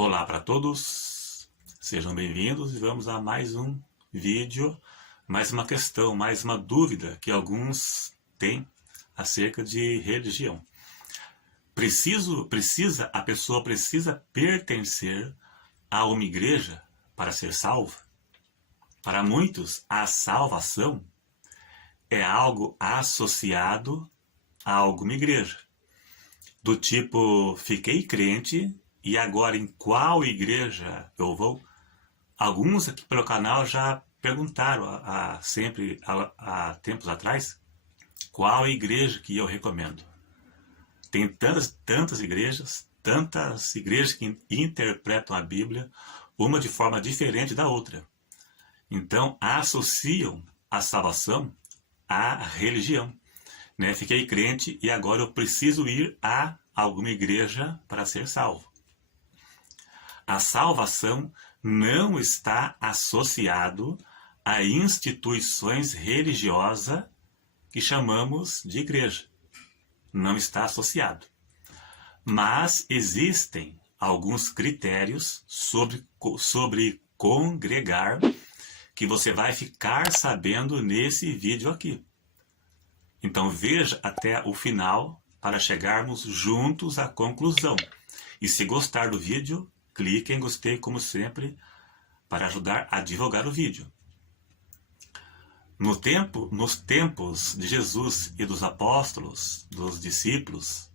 Olá para todos, sejam bem-vindos e vamos a mais um vídeo, mais uma questão, mais uma dúvida que alguns têm acerca de religião. A pessoa precisa pertencer a uma igreja para ser salva? Para muitos, a salvação é algo associado a alguma igreja. Do tipo, fiquei crente e agora em qual igreja eu vou? Alguns aqui pelo canal já perguntaram há tempos atrás qual igreja que eu recomendo. Tem tantas igrejas que interpretam a Bíblia uma de forma diferente da outra. Então associam a salvação à religião. Fiquei crente e agora eu preciso ir a alguma igreja para ser salvo. A salvação não está associado a instituições religiosas que chamamos de igreja. Não está associado. Mas existem alguns critérios sobre congregar que você vai ficar sabendo nesse vídeo aqui. Então veja até o final para chegarmos juntos à conclusão. E se gostar do vídeo, clique em gostei como sempre para ajudar a divulgar o vídeo. Nos tempos de Jesus e dos apóstolos, dos discípulos,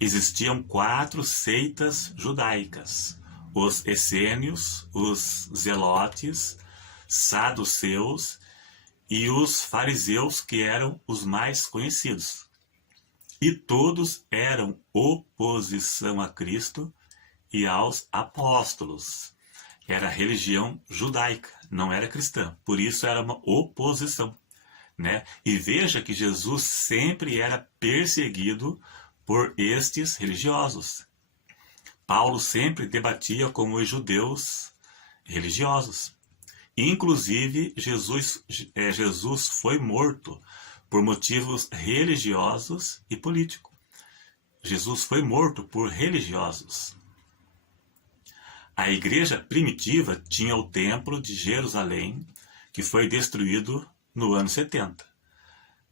existiam 4 seitas judaicas: os essênios, os zelotes, saduceus e os fariseus, que eram os mais conhecidos. E todos eram oposição a Cristo e aos apóstolos. Era religião judaica, não era cristã. Por isso era uma oposição. E veja que Jesus sempre era perseguido por estes religiosos. Paulo sempre debatia com os judeus religiosos. Inclusive, Jesus foi morto por motivos religiosos e políticos. Jesus foi morto por religiosos. A igreja primitiva tinha o templo de Jerusalém, que foi destruído no ano 70.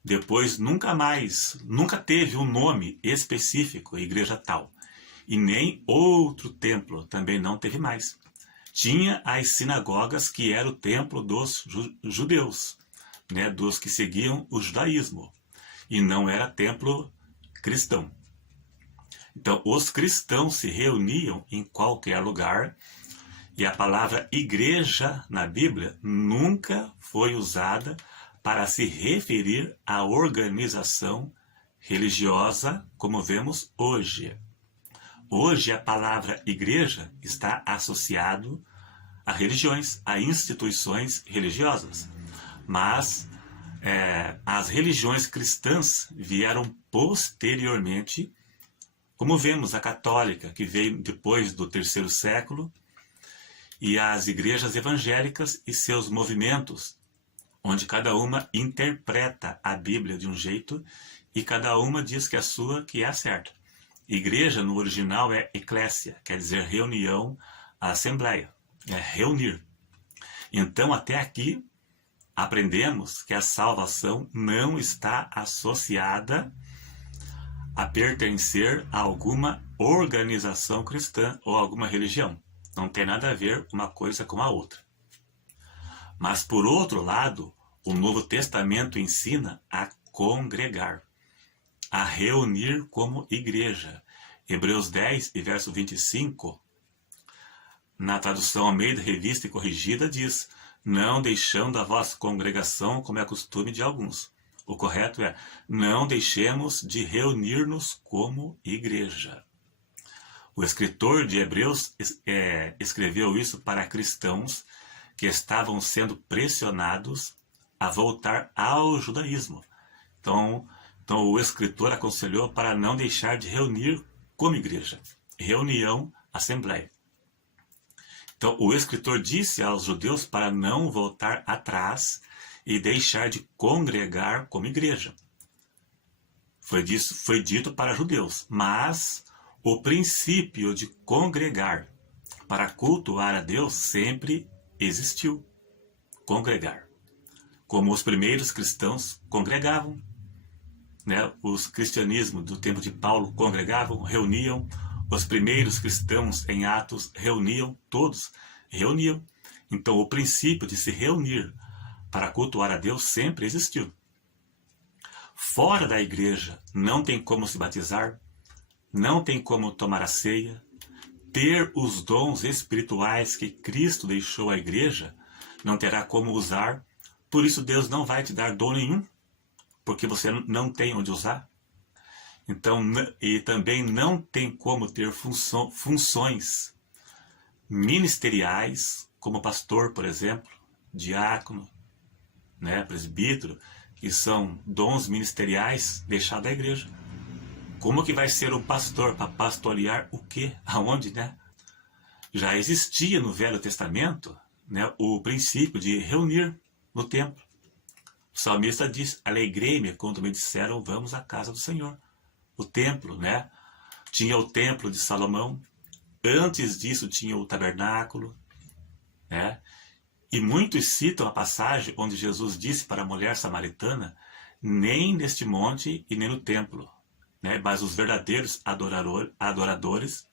Depois nunca teve um nome específico, igreja tal. E nem outro templo também não teve mais. Tinha as sinagogas, que era o templo dos judeus, dos que seguiam o judaísmo, e não era templo cristão. Então, os cristãos se reuniam em qualquer lugar, e a palavra igreja na Bíblia nunca foi usada para se referir à organização religiosa como vemos hoje. Hoje a palavra igreja está associado a religiões, a instituições religiosas. Mas as religiões cristãs vieram posteriormente, como vemos a católica, que veio depois do 3º século, e as igrejas evangélicas e seus movimentos, onde cada uma interpreta a Bíblia de um jeito e cada uma diz que a sua que é a certa. Igreja no original é eclésia, quer dizer reunião, assembleia, reunir. Então até aqui aprendemos que a salvação não está associada a pertencer a alguma organização cristã ou alguma religião. Não tem nada a ver uma coisa com a outra. Mas por outro lado, o Novo Testamento ensina a congregar, a reunir como igreja. Hebreus 10 e verso 25, na tradução Almeida, Revista e Corrigida, diz: não deixando a vossa congregação como é costume de alguns. O correto é: não deixemos de reunir-nos como igreja. O escritor de Hebreus escreveu isso para cristãos que estavam sendo pressionados a voltar ao judaísmo. Então o escritor aconselhou para não deixar de reunir como igreja. Reunião, assembleia. Então o escritor disse aos judeus para não voltar atrás e deixar de congregar como igreja. Foi dito para judeus, mas o princípio de congregar para cultuar a Deus sempre existiu. Congregar. Como os primeiros cristãos congregavam, né? Os cristianismos do tempo de Paulo congregavam, reuniam. Os primeiros cristãos em Atos reuniam, todos reuniam. Então o princípio de se reunir para cultuar a Deus sempre existiu. Fora da igreja não tem como se batizar, não tem como tomar a ceia, ter os dons espirituais que Cristo deixou à igreja, não terá como usar, por isso Deus não vai te dar dom nenhum, porque você não tem onde usar. Então, e também não tem como ter funções ministeriais, como pastor, por exemplo, diácono, né, presbítero, que são dons ministeriais deixados à igreja. Como que vai ser o pastor para pastorear o quê? Aonde, né? Já existia no Velho Testamento, né, o princípio de reunir no templo. O salmista diz: alegrei-me quando me disseram, vamos à casa do Senhor. O templo, né? Tinha o templo de Salomão. Antes disso tinha o tabernáculo, né? E muitos citam a passagem onde Jesus disse para a mulher samaritana: nem neste monte e nem no templo, né? Mas os verdadeiros adoradores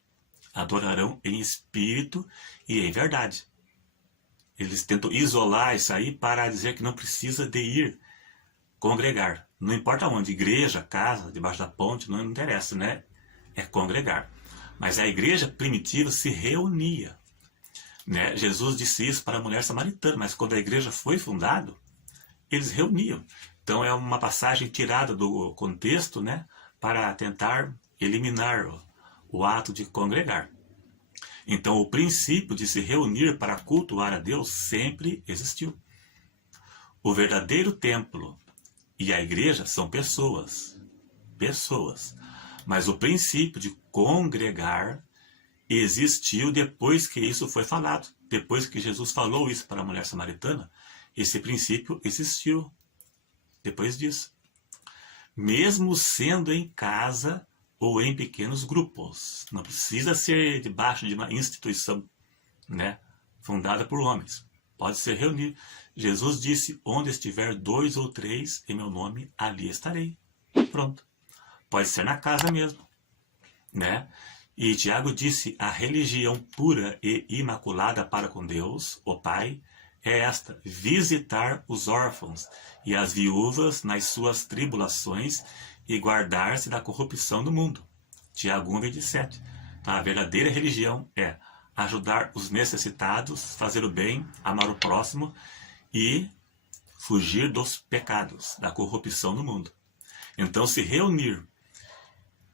adorarão em espírito e em verdade. Eles tentam isolar isso aí para dizer que não precisa de ir congregar. Não importa onde, igreja, casa, debaixo da ponte, não interessa, né? É congregar. Mas a igreja primitiva se reunia, né? Jesus disse isso para a mulher samaritana, mas quando a igreja foi fundada, eles reuniam. Então é uma passagem tirada do contexto, né? Para tentar eliminar o ato de congregar. Então o princípio de se reunir para cultuar a Deus sempre existiu. O verdadeiro templo e a igreja são pessoas. Pessoas. Mas o princípio de congregar existiu depois que isso foi falado. Depois que Jesus falou isso para a mulher samaritana, esse princípio existiu depois disso. Mesmo sendo em casa ou em pequenos grupos. Não precisa ser debaixo de uma instituição, né, fundada por homens. Pode ser reunir. Jesus disse: onde estiver 2 ou 3 em meu nome, ali estarei. Pronto. Pode ser na casa mesmo, né? E Tiago disse: a religião pura e imaculada para com Deus, o Pai, é esta: visitar os órfãos e as viúvas nas suas tribulações e guardar-se da corrupção do mundo. Tiago 1:27. Então, a verdadeira religião é ajudar os necessitados, fazer o bem, amar o próximo e fugir dos pecados, da corrupção do mundo. Então, se reunir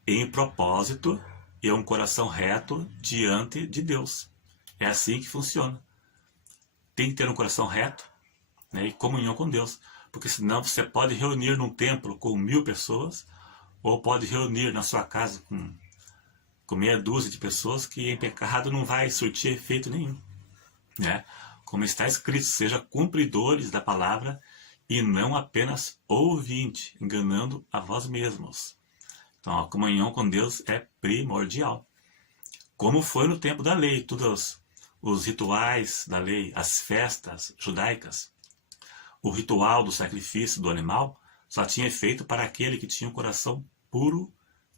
em propósito e um coração reto diante de Deus. É assim que funciona. Tem que ter um coração reto, né, e comunhão com Deus. Porque senão você pode reunir num templo com 1000 pessoas, ou pode reunir na sua casa com meia dúzia de pessoas que em pecado não vai surtir efeito nenhum, né? Como está escrito: seja cumpridores da palavra e não apenas ouvinte, enganando a vós mesmos. Então a comunhão com Deus é primordial. Como foi no tempo da lei, todos os rituais da lei, as festas judaicas, o ritual do sacrifício do animal só tinha efeito para aquele que tinha um coração puro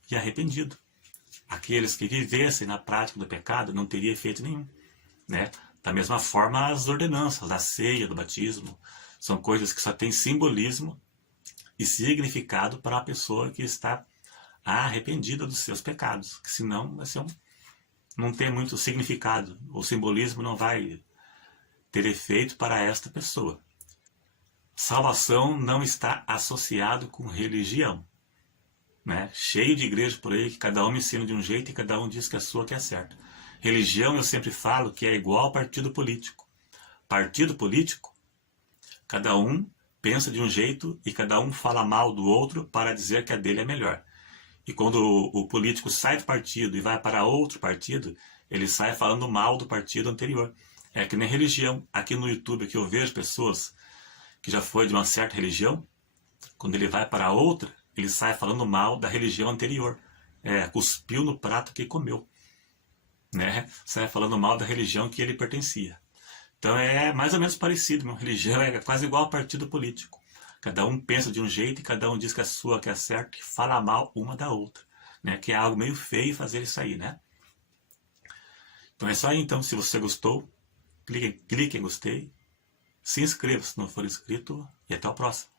e arrependido. Aqueles que vivessem na prática do pecado não teria efeito nenhum, né? Da mesma forma, as ordenanças, a ceia, do batismo, são coisas que só têm simbolismo e significado para a pessoa que está arrependida dos seus pecados, que senão vai ser não tem muito significado. O simbolismo não vai ter efeito para esta pessoa. Salvação não está associado com religião, né? Cheio de igreja por aí que cada um ensina de um jeito e cada um diz que a sua que é certa. Religião, eu sempre falo que é igual ao partido político. Partido político, cada um pensa de um jeito e cada um fala mal do outro para dizer que a dele é melhor. E quando o político sai do partido e vai para outro partido, ele sai falando mal do partido anterior. É que nem religião. Aqui no YouTube que eu vejo pessoas que já foi de uma certa religião, quando ele vai para outra, ele sai falando mal da religião anterior. Cuspiu no prato que comeu. né? Sai falando mal da religião que ele pertencia. Então é mais ou menos parecido, né? Religião é quase igual a partido político. Cada um pensa de um jeito e cada um diz que a sua que é certa e fala mal uma da outra, né? Que é algo meio feio fazer isso aí, né? Então é só aí, então, se você gostou, clique em gostei, se inscreva se não for inscrito e até o próximo.